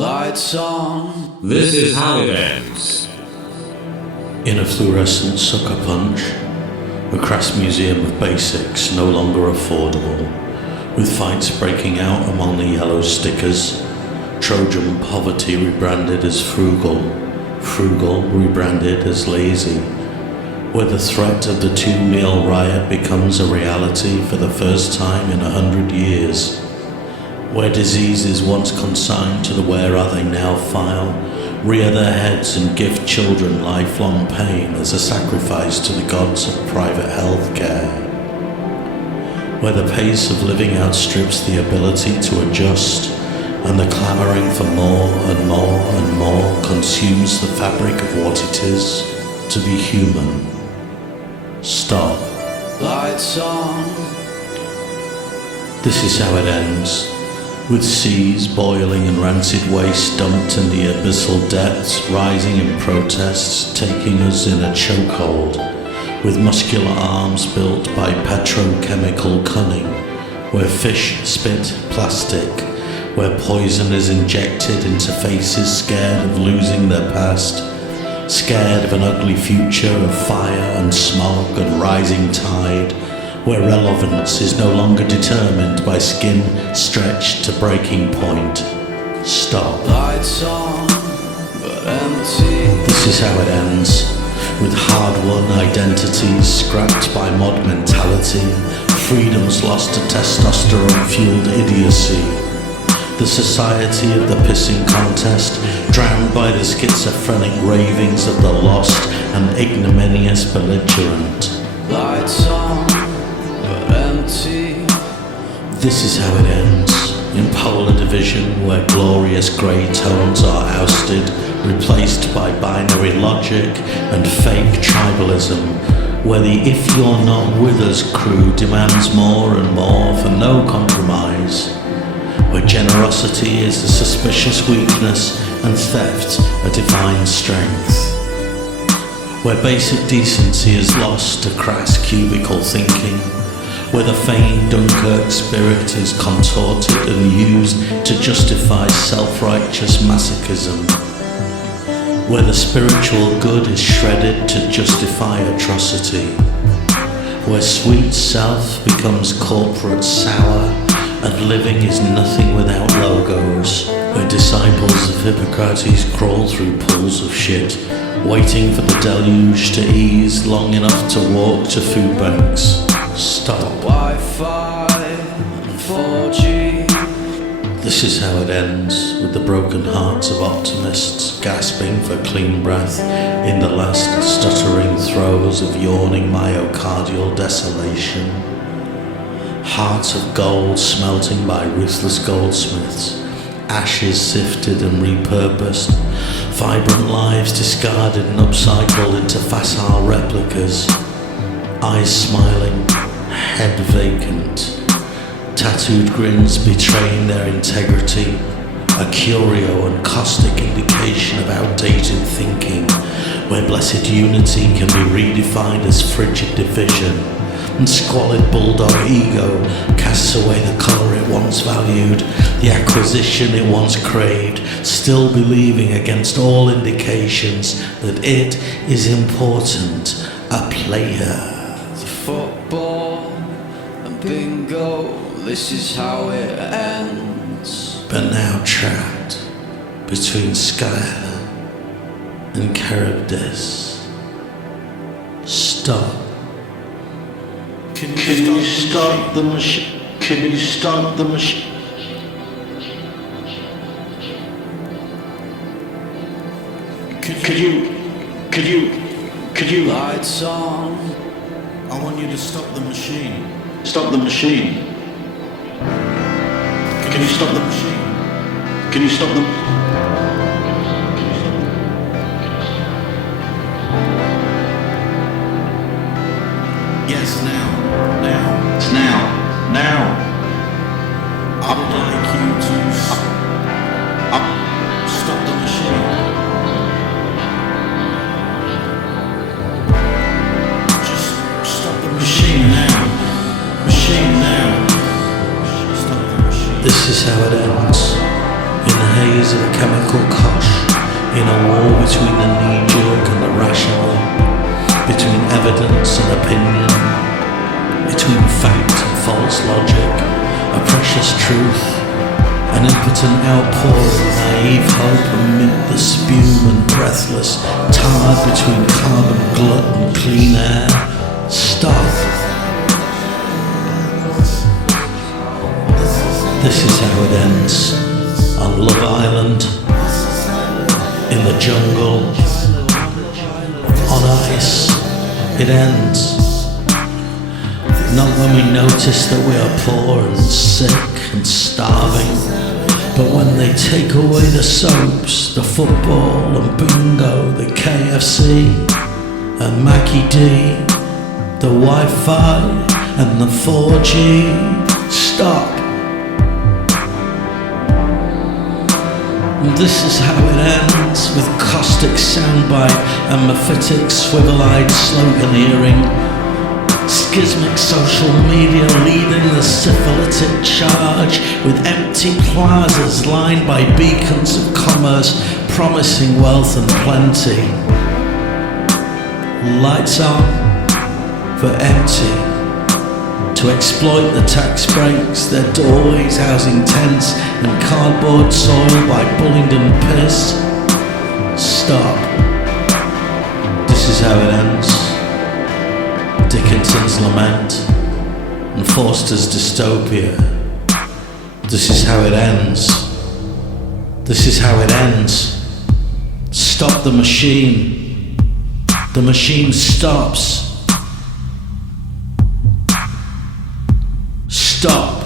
Lights on. This is how it ends. In a fluorescent sucker punch, a crass museum of basics no longer affordable, with fights breaking out among the yellow stickers, Trojan poverty rebranded as frugal, frugal rebranded as lazy, where the threat of the 2-meal riot becomes a reality for the first time in 100 years, where diseases once consigned to the where are they now file rear their heads and give children lifelong pain as a sacrifice to the gods of private health care, where the pace of living outstrips the ability to adjust, and the clamouring for more and more and more consumes the fabric of what it is to be human. Stop. Lights on. This is how it ends, with seas boiling and rancid waste dumped in the abyssal depths, rising in protests, taking us in a chokehold, with muscular arms built by petrochemical cunning, where fish spit plastic, where poison is injected into faces scared of losing their past, scared of an ugly future of fire and smog and rising tide, where relevance is no longer determined by skin stretched to breaking point. Stop. Lights on, but empty. This is how it ends, with hard-won identities scrapped by mod mentality, freedoms lost to testosterone-fueled idiocy, the society of the pissing contest, drowned by the schizophrenic ravings of the lost and ignominious belligerent. Lights on, but empty. This is how it ends, in polar division where glorious grey tones are ousted, replaced by binary logic and fake tribalism, where the if you're not with us crew demands more and more for no compromise, where generosity is a suspicious weakness and theft a divine strength, where basic decency is lost to crass cubicle thinking, where the feigned Dunkirk spirit is contorted and used to justify self-righteous masochism, where the spiritual good is shredded to justify atrocity, where sweet self becomes corporate sour and living is nothing without logos, where disciples of Hippocrates crawl through pools of shit, waiting for the deluge to ease long enough to walk to food banks. Stop. Wi-Fi and 4G. This is how it ends, with the broken hearts of optimists gasping for clean breath in the last stuttering throes of yawning myocardial desolation. Hearts of gold smelting by ruthless goldsmiths, ashes sifted and repurposed, vibrant lives discarded and upcycled into facile replicas, eyes smiling, head vacant, tattooed grins betraying their integrity, a curio and caustic indication of outdated thinking, where blessed unity can be redefined as frigid division, and squalid bulldog ego casts away the colour it once valued, the acquisition it once craved, still believing against all indications that it is important, a player. Football and bingo, this is how it ends. But now trapped between Skyla and Charybdis. Stop. Can you stop the machine? Can you stop the machine? Could you? Lights on. I want you to stop the machine. Stop the machine. Can you stop the machine? Can you stop the... Yes, now. It's now. I would like you to stop the machine. Just stop the machine now. Machine now. Stop the machine. This is how it ends. In the haze because of a chemical cosh, in a war between the knee-jerk and the rational, between evidence and opinion, between fact and false logic, a precious truth, an impotent outpouring, naive hope amid the spume and breathless, tarred between carbon glut and clean air. Stop. This is how it ends. On Love Island, in the jungle, on ice, it ends. Not when we notice that we are poor and sick and starving, but when they take away the soaps, the football and bingo, the KFC and Mackie D, the Wi-Fi and the 4G. Stop. And this is how it ends, with caustic soundbite and mephitic swivel-eyed sloganeering, schismic social media leading the syphilitic charge, with empty plazas lined by beacons of commerce promising wealth and plenty. Lights on, but empty. To exploit the tax breaks, their doorways housing tents and cardboard soil by Bullingdon piss. Stop. This is how it ends. Dickinson's lament and Forster's dystopia. This is how it ends. This is how it ends. Stop the machine. The machine stops. Stop.